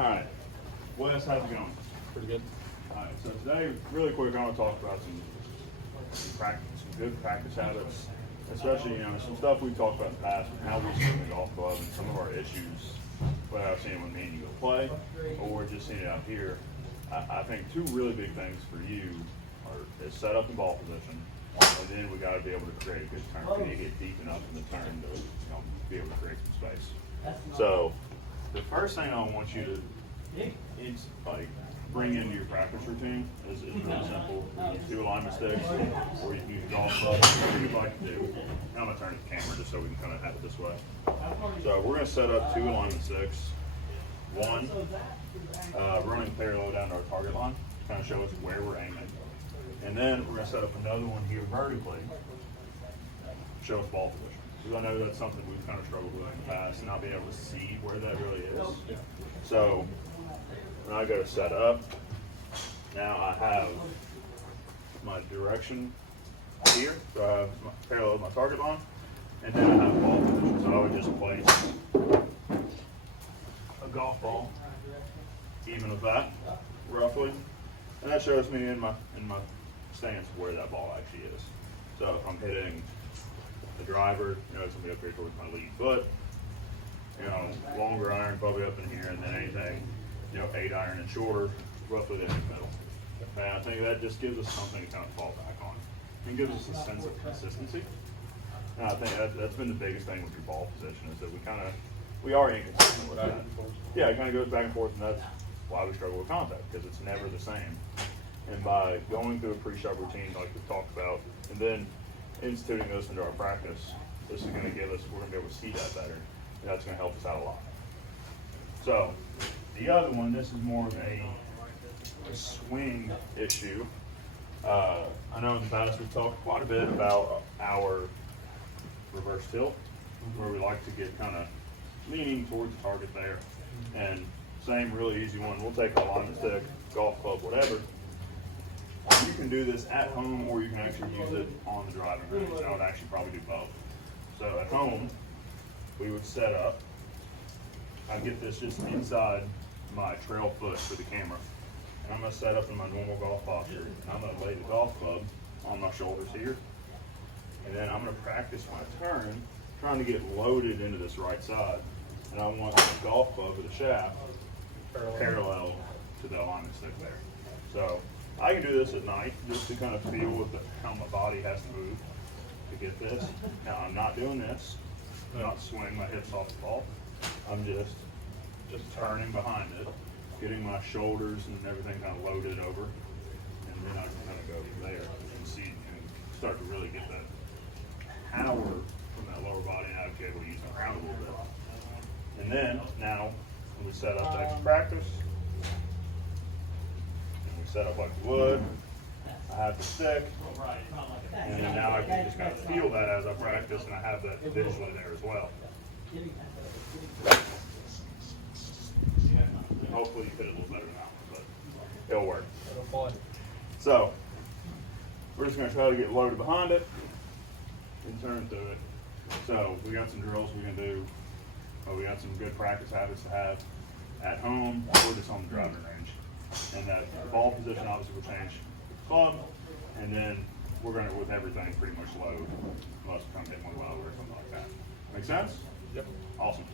All right, Wes, how's it going? Pretty good. All right, so today, really quick, I want to talk about some good practice habits, especially, some stuff we've talked about in the past, and how we swing the golf club, and some of our issues, whether I've seen it when me and you go play, or just seeing it out here. I think two really big things for you is set up and ball position, and then we got to be able to create a good turn. We need to get deep enough in the turn to be able to create some space. So the first thing I want you to bring into your practice routine is really simple. You can do alignment sticks, or you can use golf clubs, whatever you'd like to do. I'm gonna turn the camera just so we can kind of have it this way. So we're gonna set up 2 alignment sticks. One, running parallel down to our target line to kind of show us where we're aiming. And then we're gonna set up another one here vertically, show us ball position. Because I know that's something we've kind of struggled with in the past, not being able to see where that really is. So when I go to set up, now I have my direction here, so I have my parallel to my target line, and then I have ball position. So I would just place a golf ball, even with that, roughly, and that shows me in my stance where that ball actually is. So if I'm hitting the driver, it's gonna be up here towards my lead foot. Longer iron probably up in here, and then anything, 8 iron and shorter, roughly there in the middle. And I think that just gives us something to kind of fall back on, and gives us a sense of consistency. And I think that's been the biggest thing with your ball position is that we are inconsistent with that. Yeah, it kind of goes back and forth, and that's why we struggle with contact, because it's never the same. And by going through a pre-shot routine like we talked about, and then instituting this into our practice, this is going to give us, we're going to be able to see that better, and that's going to help us out a lot. So the other one, this is more of a swing issue. I know in the past we've talked quite a bit about our reverse tilt, where we like to get kind of leaning towards the target there. And same really easy one, we'll take a alignment stick, golf club, whatever. You can do this at home, or you can actually use it on the driving range. I would actually probably do both. So at home, we would set up, I get this just inside my trail foot for the camera. And I'm gonna set up in my normal golf posture. And I'm gonna lay the golf club on my shoulders here. And then I'm gonna practice my turn, trying to get loaded into this right side. And I want the golf club with the shaft parallel to the alignment stick there. So I can do this at night just to kind of feel with how my body has to move to get this. Now I'm not doing this, I'm not swinging my hips off the ball. I'm just turning behind it, getting my shoulders and everything kind of loaded over, and then I can kind of go from there and see and start to really get that power from that lower body, and I'd be able to use my ground a little bit. And then now when we set up next practice, set up like we would. I have the stick, and then now I can just kind of feel that as I practice, and I have that visually there as well. Hopefully you hit it a little better now, but it'll work. So we're just going to try to get loaded behind it and turn through it. So we got some drills we can do. We got some good practice habits to have at home or just on the driving range. And that ball position obviously will change the club, and then we're going to, with everything, pretty much load, unless we come hit one well or something like that. Make sense? Yep. Awesome.